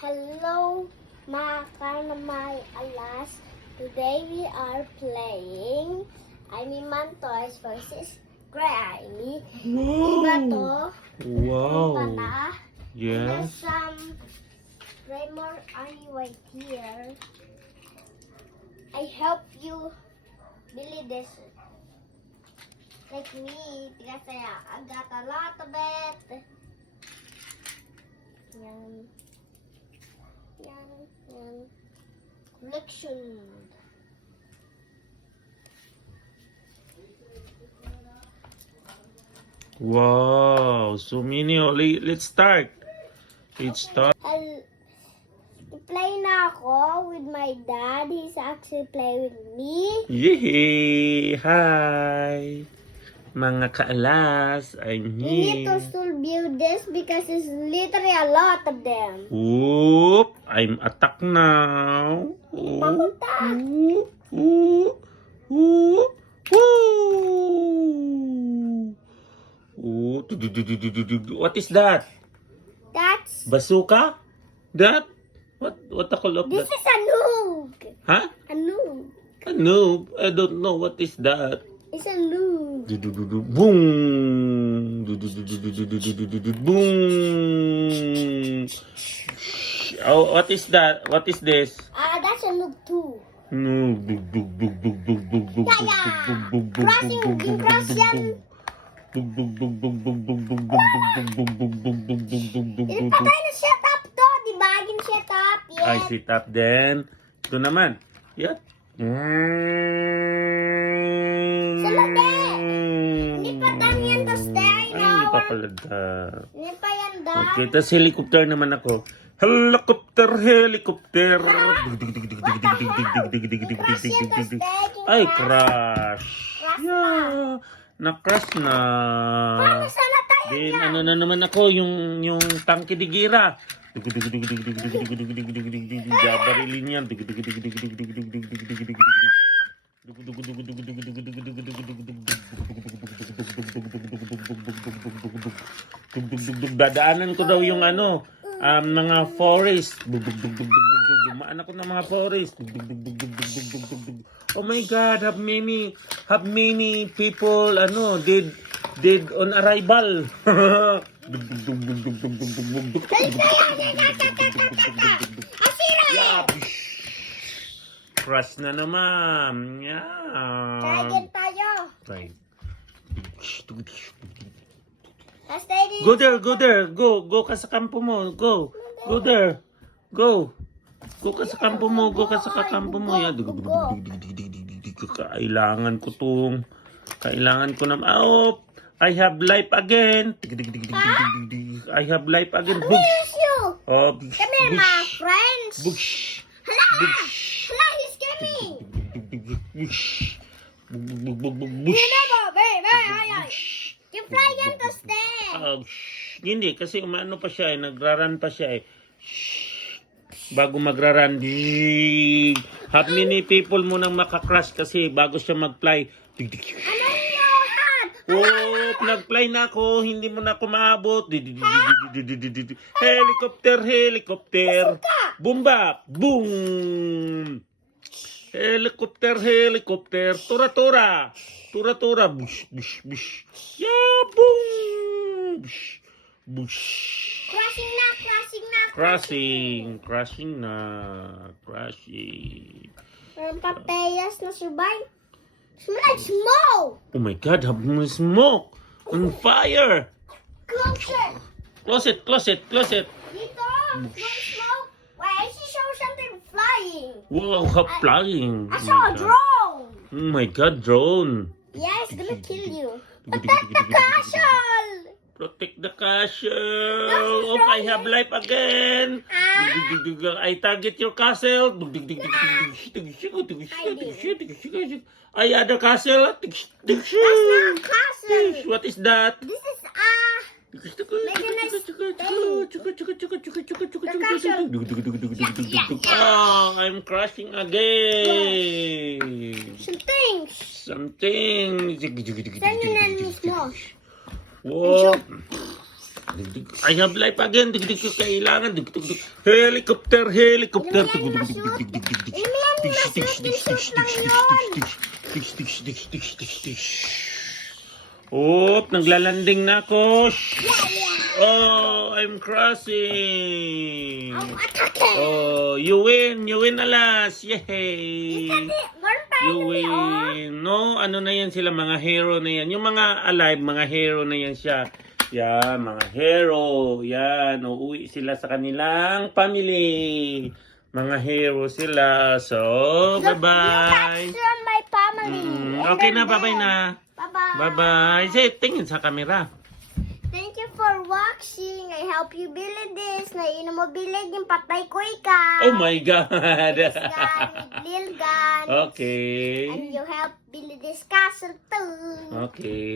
Hello, mga Karnamay Alas. Today we are playing Animan Toys versus Granny. Diba to? Wow. Pala. There's Yes. some Raymore Arnie right here. I help you believe this. Like me, kasi I got a lot of it. Yan. Yan. Collection. Wow. So many. Let's start. Let's start. Play na ako with my dad. He's actually playing with me. Yay! Hi. Mga kaalas. I'm We need to here. still build this because there's literally a lot of them. Whoop. I'm attack now. Papunta. Whoop. Whoop. Whoop. Whoop. Whoop. What is that? That's Bazooka? That? What the call of this that? is a noob. Huh? A noob. A noob? I don't know what is that. It's a noob. Boom! Boom! Oh, what is that? What is this? That's a noob too. No. Hindi pa tayo na-set up to, di ba? Yung set up, yes. I sit up then. Ito naman. Yan. Sunod eh. Hindi pa done yan to stay Ay, hindi pa pala done. Hindi pa yan done. Okay, tapos helicopter naman ako. Helicopter. Ay, crash. Yeah, na-crash na. Paano sana tayo Then, dyan? ano na naman ako, yung tangke de gira. Babarilin yan. Dadaanan ko daw yung ano, mga forest. Dumaan ako ng mga forest. Oh my God, have many people did on arrival. Yeah. Crush na naman. Yeah. Try again tayo. Try. Let's stay din. Go there. Go ka sa kampo mo. Go there. Go ka sa kampo mo. Yan. Kailangan ko na. Oh, I have life again. I have life again. Where's you? Oh, Come here, my friends. bush. Hala, he's coming. You never, hey. You fly again to stay. Hindi, kasi umano pa siya nagraran pa siya bago magraran. How many people mo nang makakrush kasi bago siya mag-fly. Ano yung hand? Oh, nag-fly na ako, hindi mo na ako maabot. Helicopter. Bumba, boom. Helicopter. Tura. Bush. Yeah, boom. Bush. Crashing na. Meron papayas na survive. Smell like smoke. Oh my God, have mo smoke on fire. Closer. Close it. Dito. Smoke. Wait, I saw something flying. Wow, flying. I saw a drone. Oh my God, drone. Yeah, it's gonna kill you. Protect the castle. Protect the castle. Oh, I have life again. I target your castle. I other castle. That's not a castle. What is that? This is Oh, I'm crashing again. something. Something. Send an enemy smoke. Whoa. I have life again. Dig ko kailangan. Helicopter. Helicopter. Oh, naglalanding na ako. Oh, I'm crossing. Oh, you win alas. Yay. You win. No, ano na yan sila, mga hero na yan. Yung mga alive, mga hero na yan siya. Yan, mga hero. Yan, uuwi sila sa kanilang family. Mga hero sila. So, bye-bye. my family. Okay na, bye-bye na. Bye-bye. Bye-bye. Say, tingin sa camera. Thank you for watching. I help you build this. Nainom mo bilig yung patay ko ikaw. Oh my God. This gun with little gun. Okay. And you help build this castle too. Okay.